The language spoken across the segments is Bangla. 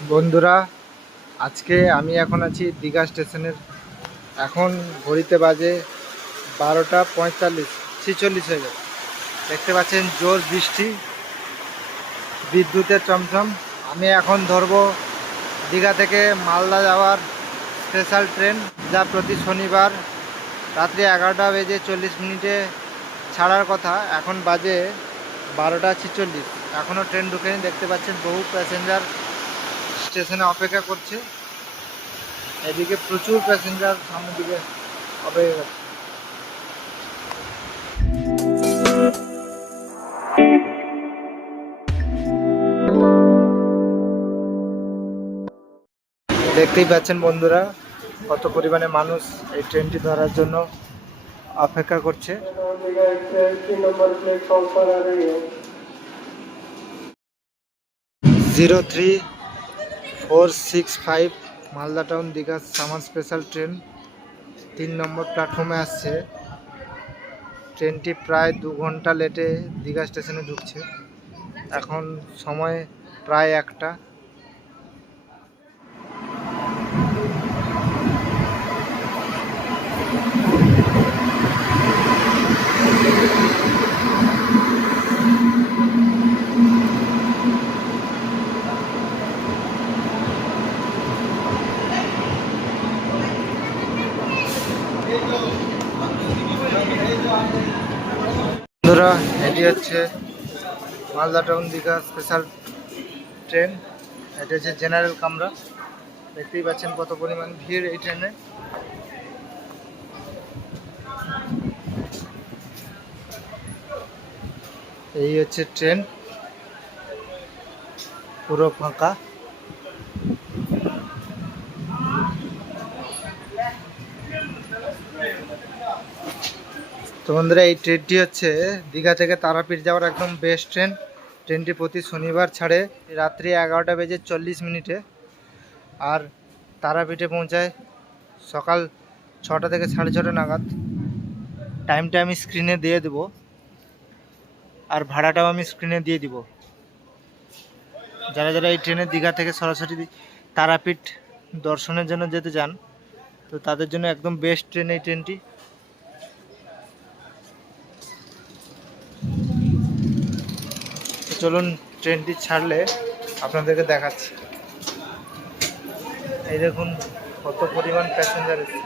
বন্ধুরা, আজকে আমি এখন আছি দীঘা স্টেশনের। এখন ঘড়িতে বাজে 12:45 হয়ে গেছে। দেখতে পাচ্ছেন জোর বৃষ্টি, বিদ্যুতের চমচম। আমি এখন ধরবো দীঘা থেকে মালদা যাওয়ার স্পেশাল ট্রেন, যা প্রতি শনিবার রাত্রি 11:40 ছাড়ার কথা। এখন বাজে 12:46, এখনও ট্রেন ঢুকেনি। দেখতে পাচ্ছেন বহু প্যাসেঞ্জার স্টেশনে অপেক্ষা করছে। এদিকে প্রচুর প্যাসেঞ্জার সামনের দিকে অপেক্ষা করছে। দেখতেই পাচ্ছেন বন্ধুরা, কত পরিমাণে মানুষ এই ট্রেনটি ধরার জন্য অপেক্ষা করছে। 03465 Malda town Digha summer special train 3 নম্বর প্ল্যাটফর্মে আসছে। ট্রেনটি প্রায় 2 ঘন্টা লেটে দীঘা স্টেশনে ঢুকছে। এখন সময় প্রায় 1টা। বন্ধুরা, এটি হচ্ছে Malda town Digha special train. এটি হচ্ছে জেনারেল কামরা। দেখতেই পাচ্ছেন কত পরিমাণ ভিড় এই ট্রেনে। এই হচ্ছে ট্রেন, পুরো ফাঁকা। তো বন্ধুরা, এই ট্রেনটি হচ্ছে দীঘা থেকে তারাপীঠ যাওয়ার একদম বেস্ট ট্রেন। ট্রেনটি প্রতি শনিবার ছাড়ে রাত্রি 11:40 আর তারাপীঠে পৌঁছায় সকাল 6টা থেকে 6:30 নাগাদ। টাইমটা আমি স্ক্রিনে দিয়ে দেবো, আর ভাড়াটাও আমি স্ক্রিনে দিয়ে দিব। যারা যারা এই ট্রেনে দীঘা থেকে সরাসরি তারাপীঠ দর্শনের জন্য যেতে চান, তো তাদের জন্য একদম বেস্ট ট্রেন এই ট্রেনটি। চলুন ট্রেনটি ছাড়লে আপনাদেরকে দেখাচ্ছি। এই দেখুন কত পরিমাণ প্যাসেঞ্জার এসেছে।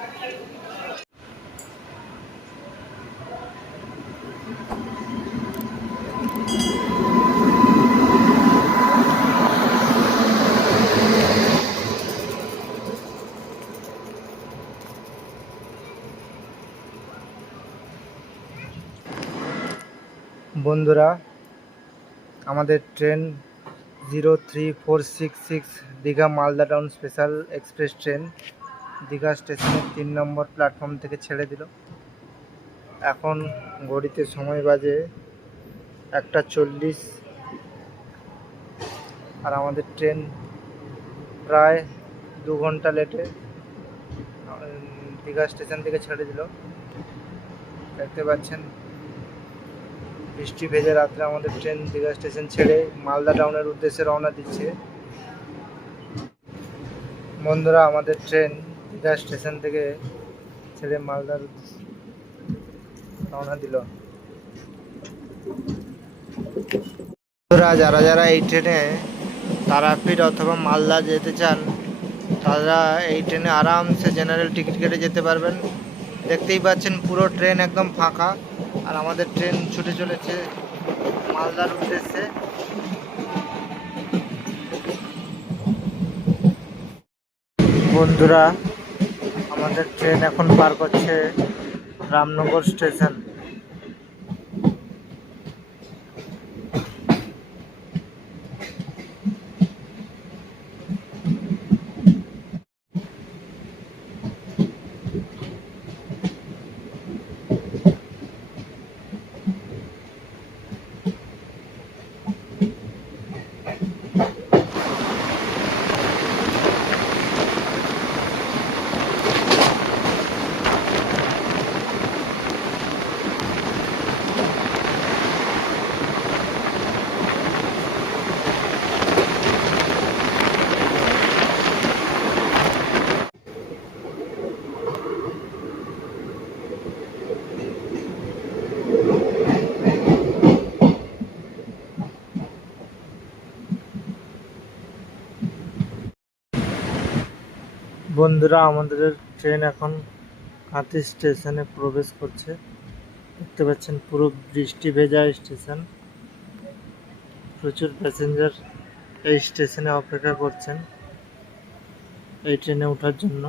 বন্ধুরা, আমাদের train 03466 Digha Malda town special express train Digha স্টেশনের 3 নম্বর প্ল্যাটফর্ম থেকে ছেড়ে দিল। এখন ঘড়িতে সময় বাজে 1:40, আর আমাদের ট্রেন প্রায় 2 ঘন্টা লেটে দীঘা স্টেশন থেকে ছেড়ে দিল। দেখতে পাচ্ছেন বৃষ্টি ভেজে রাত্রে আমাদের ট্রেন দীঘা স্টেশন ছেড়ে মালদা টাউনের উদ্দেশ্যে রওনা দিচ্ছে। বন্ধুরা, আমাদের ট্রেন দীঘা স্টেশন থেকে ছেড়ে মালদার উদ্দেশ্যে রওনা দিল। বন্ধুরা, যারা যারা এই ট্রেনে তারাপীঠ অথবা মালদা যেতে চান, তারা এই ট্রেনে আরামসে জেনারেল টিকিট কেটে যেতে পারবেন। দেখতেই পাচ্ছেন পুরো ট্রেন একদম ফাঁকা, আর আমাদের ট্রেন ছুটে চলেছে মালদার উদ্দেশ্যে। বন্ধুরা, আমাদের ট্রেন এখন পার করছে রামনগর স্টেশন। বন্ধুরা, আমাদের ট্রেন এখন কাঁথি স্টেশনে প্রবেশ করছে। দেখতে পাচ্ছেন পুরো বৃষ্টি ভেজা স্টেশন। প্রচুর প্যাসেঞ্জার এই স্টেশনে অপেক্ষা করছেন এই ট্রেনে ওঠার জন্য।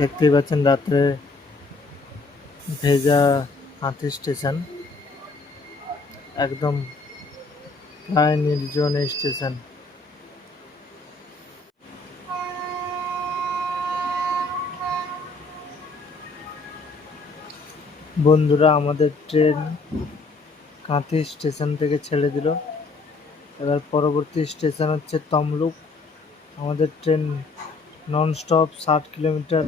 দেখতেই পাচ্ছেন রাত্রে ভেজা কাঁথি স্টেশন, একদম প্রায় নির্জন এই স্টেশন। বন্ধুরা, আমাদের ট্রেন কাঁথি স্টেশন থেকে ছেড়ে দিল। এবার পরবর্তী স্টেশন হচ্ছে তমলুক। আমাদের ট্রেন নন স্টপ 60 কিলোমিটার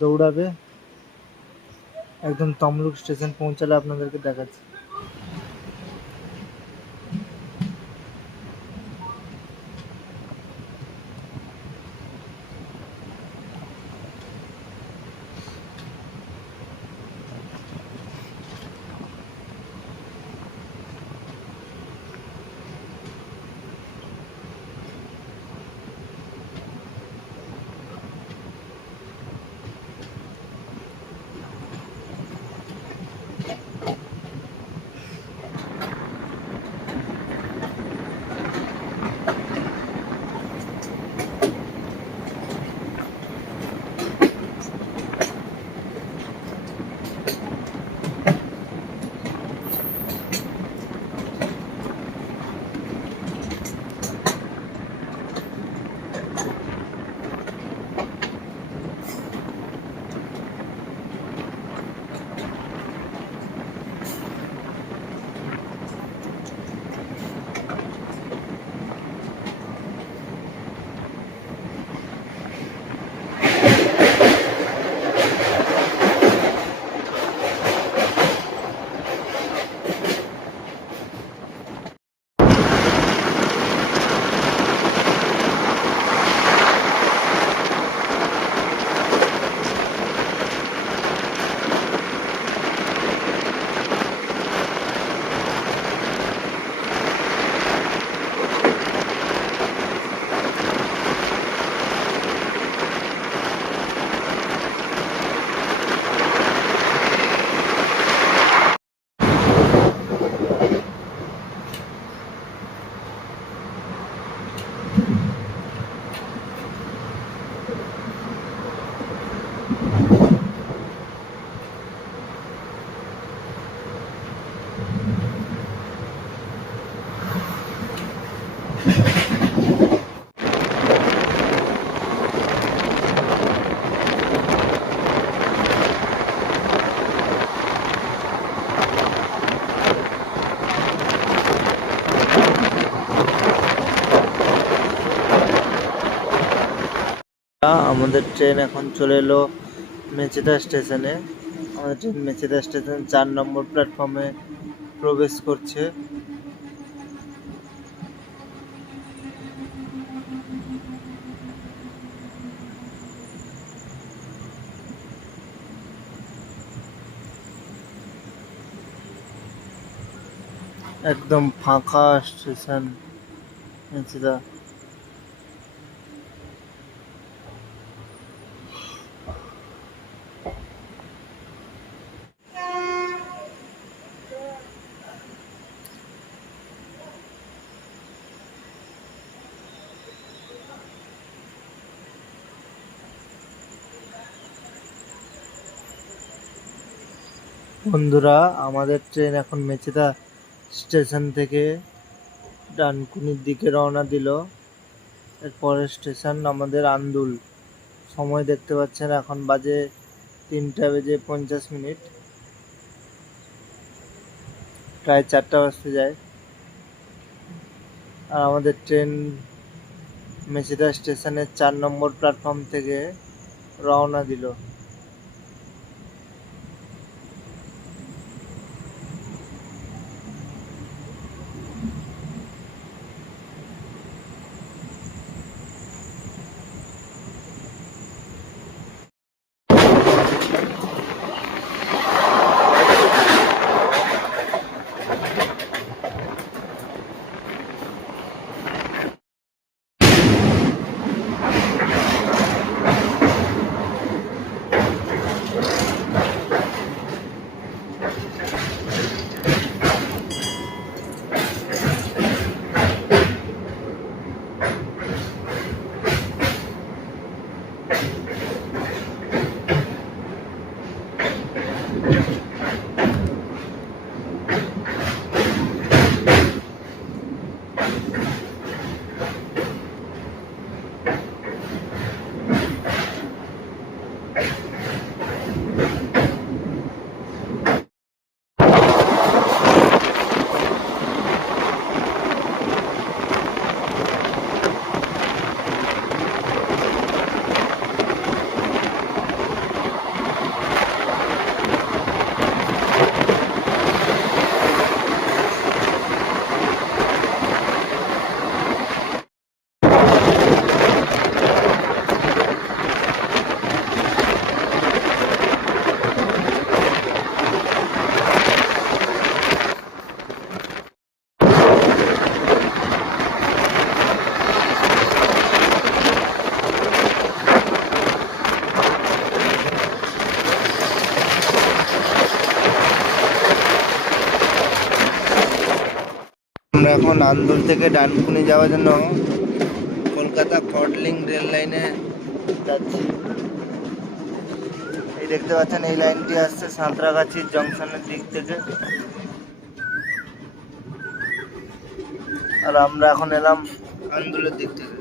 দৌড়াবে। একদম তমলুক স্টেশন পৌঁছালে আপনাদেরকে দেখাচ্ছি। আমাদের ট্রেন এখন চলে এলো মেচেদা স্টেশনে। আমাদের ট্রেন মেচেদা স্টেশন 4 নম্বর প্ল্যাটফর্মে প্রবেশ করছে। একদম ফাঁকা স্টেশন মেচেদা। বন্ধুরা, আমাদের ট্রেন এখন মেচেদা স্টেশন থেকে ডানকুনির দিকে রওনা দিল। এরপরের স্টেশন আমাদের আন্দুল। সময় দেখতে পাচ্ছেন এখন বাজে 3:50, প্রায় 4টা বাজতে যায়। আর আমাদের ট্রেন মেচেদা স্টেশনের 4 নম্বর প্ল্যাটফর্ম থেকে রওনা দিল। আমরা এখন আন্দুল থেকে ডানকুনি যাওয়ার জন্য কলকাতা কর্ডলিং রেল লাইনে যাচ্ছি। এই দেখতে পাচ্ছেন এই লাইনটি আসছে সাঁতরাগাছি জংশনের দিক থেকে, আর আমরা এখন এলাম আন্দুলের দিক থেকে।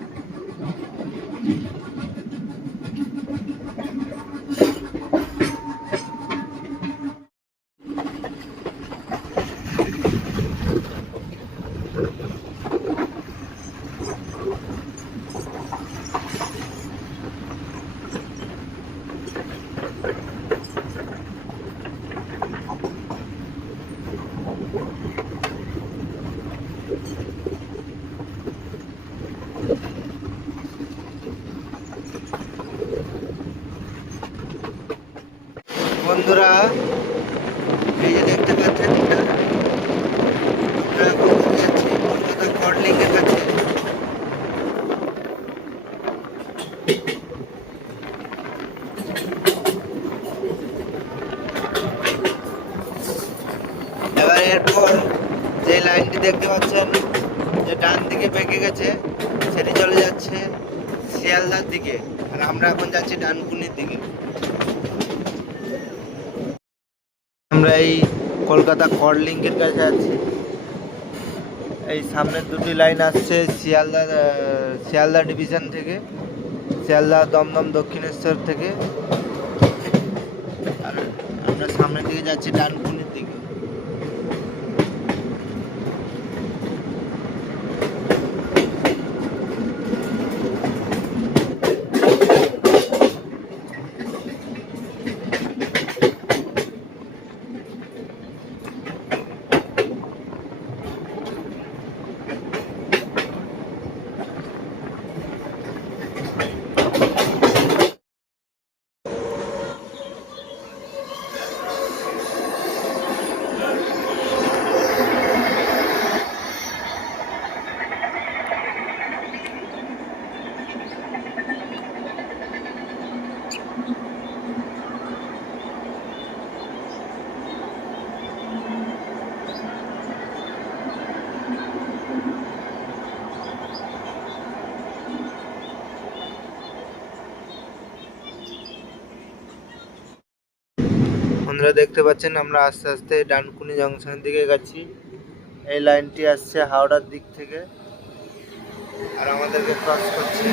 বন্ধুরা, এই যে দেখতে পাচ্ছেন আমরা এখন যাচ্ছি কলকাতা কর্ডলিং এর কাছে। এবার এরপর যে লাইনটি দেখতে পাচ্ছেন যে ডান দিকে বেঁকে গেছে, সেটি চলে যাচ্ছে শিয়ালদার দিকে, আর আমরা এখন যাচ্ছি ডানকুনির দিকে। আমরা এই কলকাতা কর্ডলিং এর কাছে আছি। এই সামনের দুটি লাইন আসছে শিয়ালদা ডিভিশন থেকে, শিয়ালদা দমদম দক্ষিণেশ্বর থেকে, আর আমরা সামনের দিকে যাচ্ছি ডানকুনির দিকে। আপনারা দেখতে পাচ্ছেন আমরা আস্তে আস্তে ডানকুনি জংশনের দিকে যাচ্ছি। এই লাইনটি আসছে হাওড়ার দিক থেকে আর আমাদেরকে ক্রস করছে।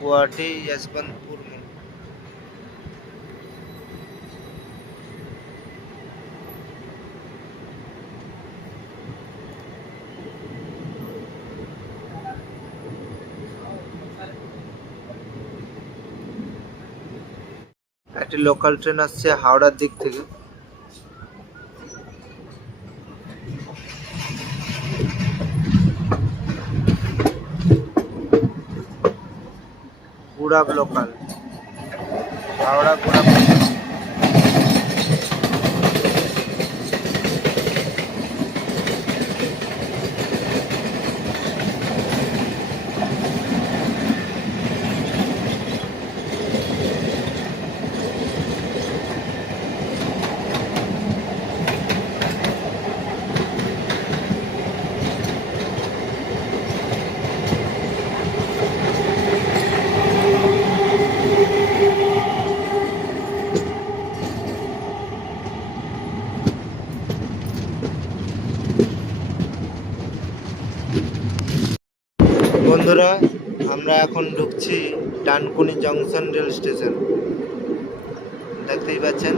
গুয়াহাটি যশবন্তপুর में। একটি লোকাল ট্রেন আসছে হাওড়ার দিক থেকে। গুড়াব লোকাল, হাওড়া গুড়াব। এখন ঢুকছি ডানকুনি জংশন রেল স্টেশন, দেখতেই পাচ্ছেন।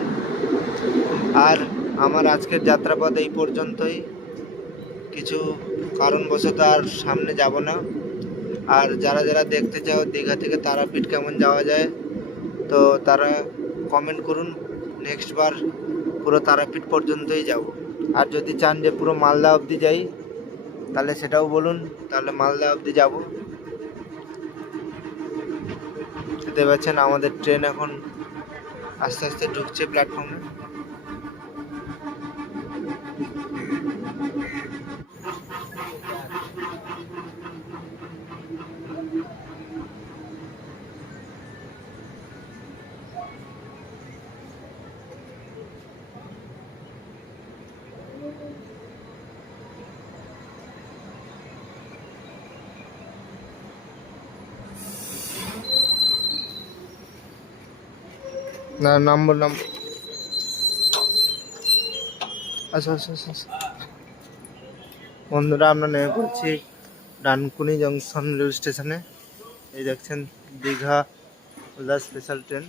আর আমার আজকের যাত্রাপথ এই পর্যন্তই। কিছু কারণবশত আর সামনে যাব না। আর যারা যারা দেখতে চাও দীঘা থেকে তারাপীঠ কেমন যাওয়া যায়, তো তারা কমেন্ট করুন। নেক্সট বার পুরো তারাপীঠ পর্যন্তই যাব। আর যদি চান যে পুরো মালদা অবধি যাই, তাহলে সেটাও বলুন, তাহলে মালদা অবধি যাব। দেখতে পাচ্ছেন আমাদের ট্রেন এখন আস্তে আস্তে ঢুকছে প্ল্যাটফর্মে। না নম্বর আচ্ছা আচ্ছা আচ্ছা। বন্ধুরা, আমরা নেমে পড়ছি ডানকুনি জংশন রেল স্টেশনে। এই দেখছেন দীঘা স্পেশাল ট্রেন।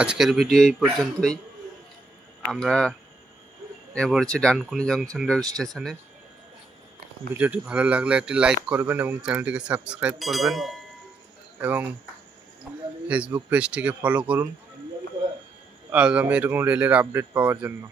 আজকের ভিডিও এই পর্যন্তই। আমরা নেমে পড়েছি ডানকুনি জংশন রেল স্টেশনে। ভিডিওটি ভালো লাগলে একটি লাইক করবেন এবং চ্যানেলটিকে সাবস্ক্রাইব করবেন এবং ফেসবুক পেজটিকে ফলো করুন আগামী এরকম রেলের আপডেট পাওয়ার জন্য।